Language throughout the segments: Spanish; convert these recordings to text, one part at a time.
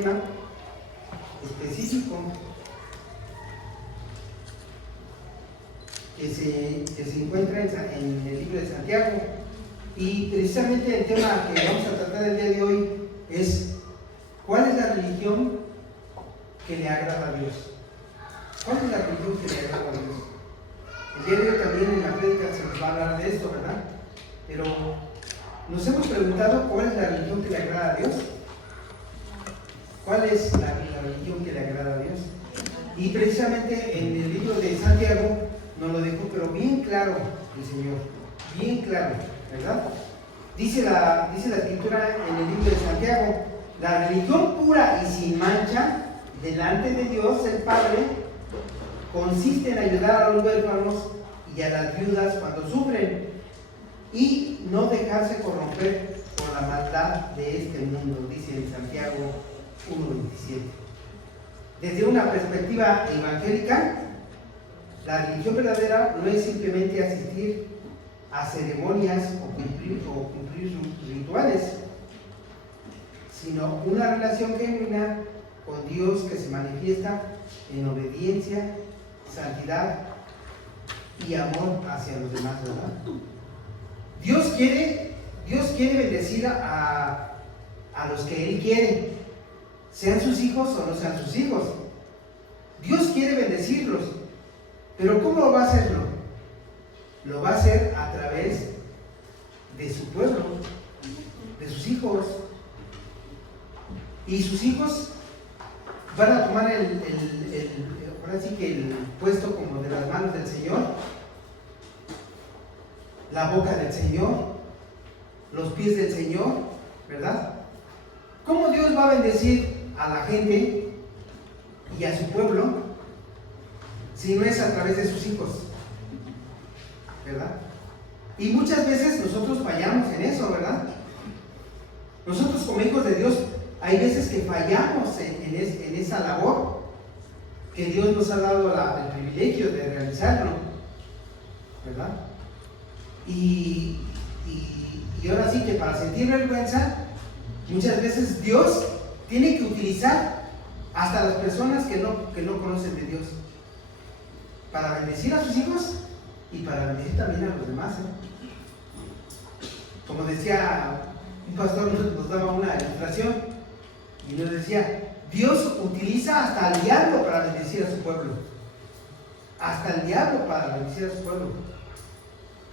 tema específico que se encuentra en el libro de Santiago. Y precisamente el tema que vamos a tratar el día de hoy es: ¿cuál es la religión que le agrada a Dios? ¿Cuál es la religión que le agrada a Dios? El día de hoy también en la prédica se nos va a hablar de esto, ¿verdad? Pero nos hemos preguntado cuál es la religión que le agrada a Dios. ¿Cuál es la religión que le agrada a Dios? Y precisamente en el libro de Santiago nos lo dejó, pero bien claro el Señor, bien claro, ¿verdad? Dice la escritura en el libro de Santiago: la religión pura y sin mancha delante de Dios el Padre consiste en ayudar a los huérfanos y a las viudas cuando sufren, y no dejarse corromper por la maldad de este mundo, dice en Santiago 1:27. Desde una perspectiva evangélica, la religión verdadera no es simplemente asistir a ceremonias o cumplir rituales, sino una relación genuina con Dios que se manifiesta en obediencia, santidad y amor hacia los demás, ¿verdad? Dios quiere bendecir a los que Él quiere, sean sus hijos o no sean sus hijos. Dios quiere bendecirlos, pero ¿cómo va a hacerlo? Lo va a hacer a través de su pueblo, de sus hijos. Y sus hijos van a tomar ahora sí que el puesto como de las manos del Señor, la boca del Señor, los pies del Señor, ¿verdad? ¿Cómo Dios va a bendecir a la gente y a su pueblo si no es a través de sus hijos? ¿Verdad? Y muchas veces nosotros fallamos en eso, ¿verdad? Nosotros como hijos de Dios hay veces que fallamos en esa labor que Dios nos ha dado el privilegio de realizarlo, ¿verdad? Y ahora sí que para sentir vergüenza, muchas veces Dios tiene que utilizar hasta las personas que no conocen de Dios para bendecir a sus hijos y para bendecir también a los demás, ¿eh? Como decía un pastor, nos daba una ilustración y nos decía: Dios utiliza hasta el diablo para bendecir a su pueblo. Hasta el diablo para bendecir a su pueblo.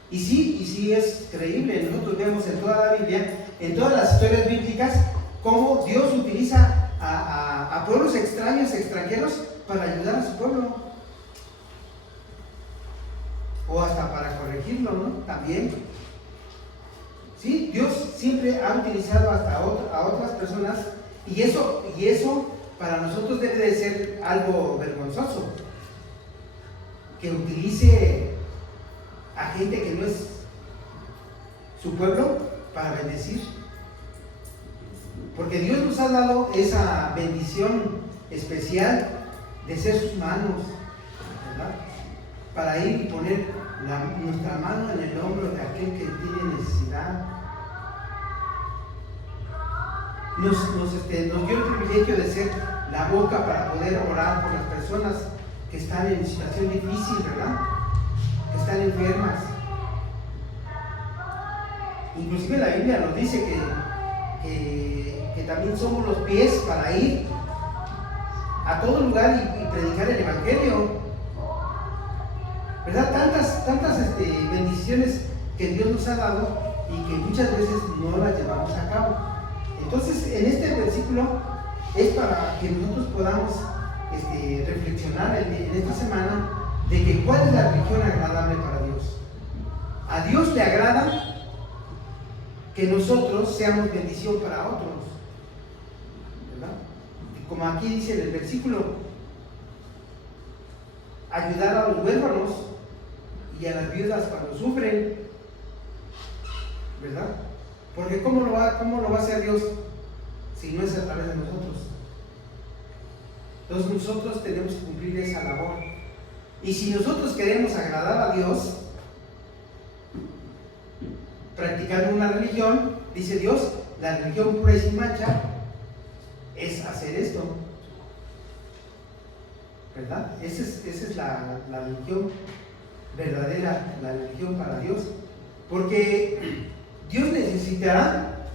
Y sí es creíble. Nosotros vemos en toda la Biblia, en todas las historias bíblicas, cómo Dios utiliza a pueblos extraños, extranjeros, para ayudar a su pueblo. O hasta para corregirlo, ¿no? También. Sí, Dios siempre ha utilizado hasta a otras personas, y eso para nosotros debe de ser algo vergonzoso, que utilice a gente que no es su pueblo para bendecir, porque Dios nos ha dado esa bendición especial de ser sus manos, ¿verdad? Para ir y poner nuestra mano en el hombro de aquel que tiene necesidad. Nos dio el privilegio de ser la boca para poder orar por las personas que están en situación difícil, ¿verdad? Que están enfermas. Inclusive la Biblia nos dice que también somos los pies para ir a todo lugar y predicar el Evangelio, ¿verdad? Tantas bendiciones que Dios nos ha dado y que muchas veces no las llevamos a cabo. Entonces, en este versículo es para que nosotros podamos reflexionar en esta semana de que cuál es la religión agradable para Dios. A Dios le agrada que nosotros seamos bendición para otros, ¿verdad? Y como aquí dice en el versículo, ayudar a los huérfanos y a las viudas cuando sufren, ¿verdad? Porque ¿cómo lo va a hacer Dios si no es a través de nosotros? Entonces nosotros tenemos que cumplir esa labor. Y si nosotros queremos agradar a Dios, practicando una religión, dice Dios, la religión pura y sin mancha, es hacer esto, ¿verdad? Esa es la religión verdadera, la religión para Dios, porque Dios necesitará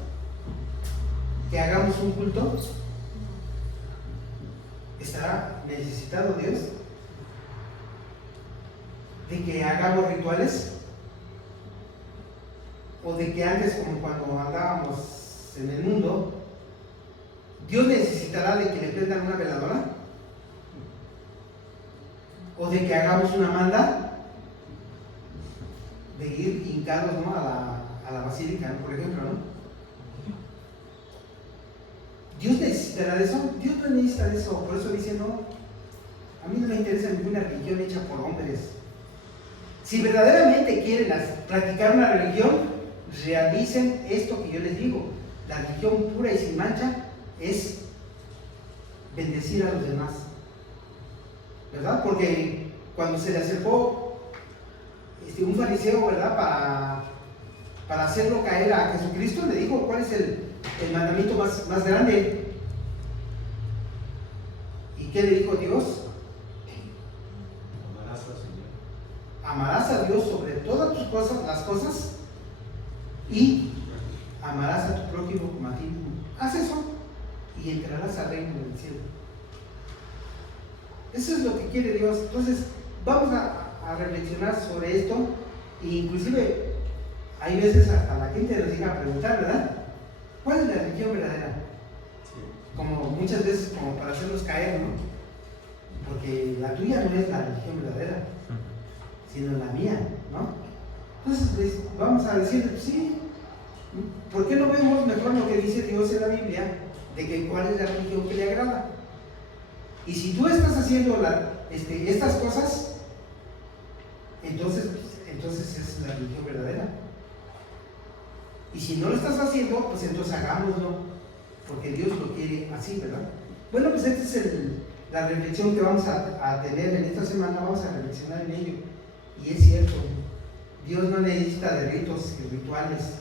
que hagamos un culto. ¿Estará necesitado Dios de que hagamos rituales? ¿O de que antes, como cuando andábamos en el mundo, Dios necesitará de que le prendan una veladora? ¿O de que hagamos una manda de ir hincados, ¿no?, a la basílica, ¿no?, por ejemplo, ¿no? ¿Dios necesitará de eso? Dios no necesita de eso. Por eso dice, no, a mí no me interesa ninguna religión hecha por hombres. Si verdaderamente quieren practicar una religión, realicen esto que yo les digo. La religión pura y sin mancha es bendecir a los demás, ¿verdad? Porque cuando se le acercó un fariseo, ¿verdad?, para hacerlo caer a Jesucristo, le dijo, ¿cuál es el mandamiento más grande? ¿Y qué le dijo Dios? Amarás al Señor. Amarás a Dios sobre todas tus cosas, las cosas, y amarás a tu prójimo como a ti mismo. Haz eso y entrarás al reino del cielo. Eso es lo que quiere Dios. Entonces vamos a reflexionar sobre esto, e inclusive hay veces hasta la gente nos llega a preguntar, ¿verdad?, ¿cuál es la religión verdadera? Como muchas veces como para hacernos caer, ¿no? Porque la tuya no es la religión verdadera, sino la mía, ¿no? Entonces pues, vamos a decir, pues, sí, ¿por qué no vemos mejor lo que dice Dios en la Biblia de que cuál es la religión que le agrada? Y si tú estás haciendo estas cosas, entonces es la religión verdadera. Y si no lo estás haciendo, pues entonces hagámoslo, porque Dios lo quiere así, ¿verdad? Bueno, pues esta es la reflexión que vamos a tener en esta semana. Vamos a reflexionar en ello. Y es cierto, Dios no necesita de ritos y rituales.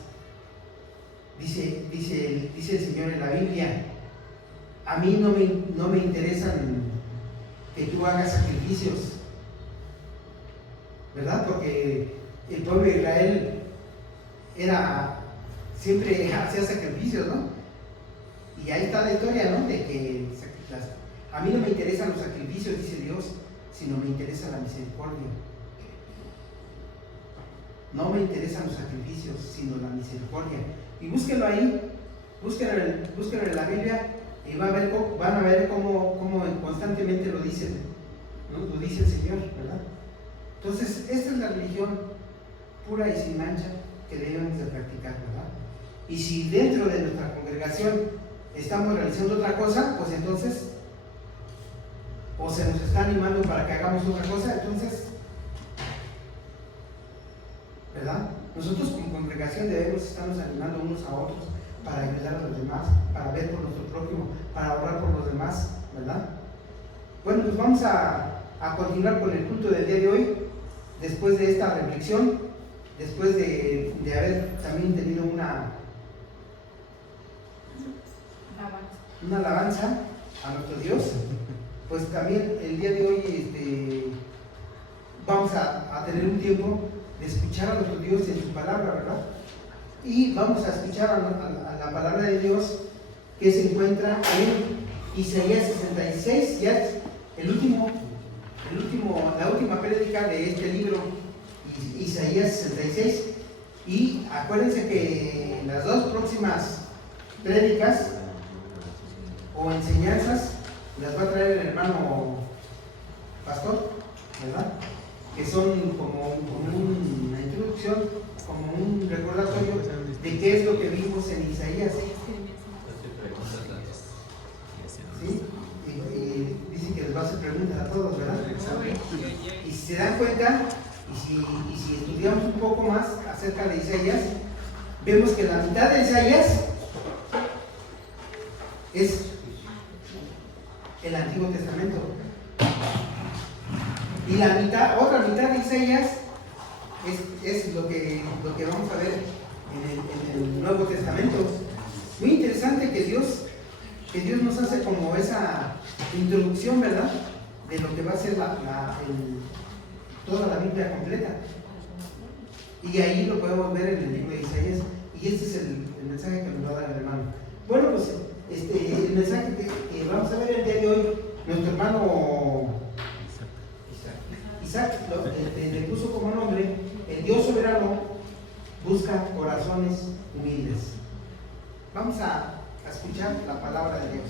Dice el Señor en la Biblia, a mí no me interesan que tú hagas sacrificios, ¿verdad? Porque el pueblo de Israel siempre hacía sacrificios, ¿no? Y ahí está la historia, ¿no?, de que a mí no me interesan los sacrificios, dice Dios, sino me interesa la misericordia. No me interesan los sacrificios, sino la misericordia. Y búsquenlo ahí, búsquenlo en la Biblia, y van a ver cómo constantemente lo dicen, ¿no? Lo dice el Señor, ¿verdad? Entonces, esta es la religión pura y sin mancha que debemos de practicar, ¿verdad? Y si dentro de nuestra congregación estamos realizando otra cosa, pues entonces, o se nos está animando para que hagamos otra cosa, entonces, ¿verdad? Nosotros como congregación debemos estarnos animando unos a otros para ayudar a los demás, para ver por nuestro prójimo, para orar por los demás, ¿verdad? Bueno, pues vamos a continuar con el culto del día de hoy, después de esta reflexión, después de haber también tenido una alabanza a nuestro Dios. Pues también el día de hoy vamos a tener un tiempo de escuchar a nuestro Dios en su palabra, ¿verdad? Y vamos a escuchar a la palabra de Dios que se encuentra en Isaías 66, ya es la última prédica de este libro, Isaías 66. Y acuérdense que en las dos próximas prédicas o enseñanzas las va a traer el hermano pastor, ¿verdad? Que son como una introducción, como un recordatorio de qué es lo que vimos en Isaías. ¿Sí? Y dice que les va a hacer preguntas a todos, ¿verdad? Y si se dan cuenta, y si estudiamos un poco más acerca de Isaías, vemos que la mitad de Isaías es el Antiguo Testamento. Y otra mitad de Isaías es lo que vamos a ver en el Nuevo Testamento. Muy interesante que Dios que Dios nos hace como esa introducción, ¿verdad? De lo que va a ser toda la Biblia completa. Y ahí lo podemos ver en el libro de Isaías. Y este es el mensaje que nos va a dar el hermano. Bueno, pues el mensaje que vamos a ver el día de hoy, nuestro hermano Isaac le puso como nombre: el Dios soberano busca corazones humildes. Vamos a escuchar la palabra de Dios.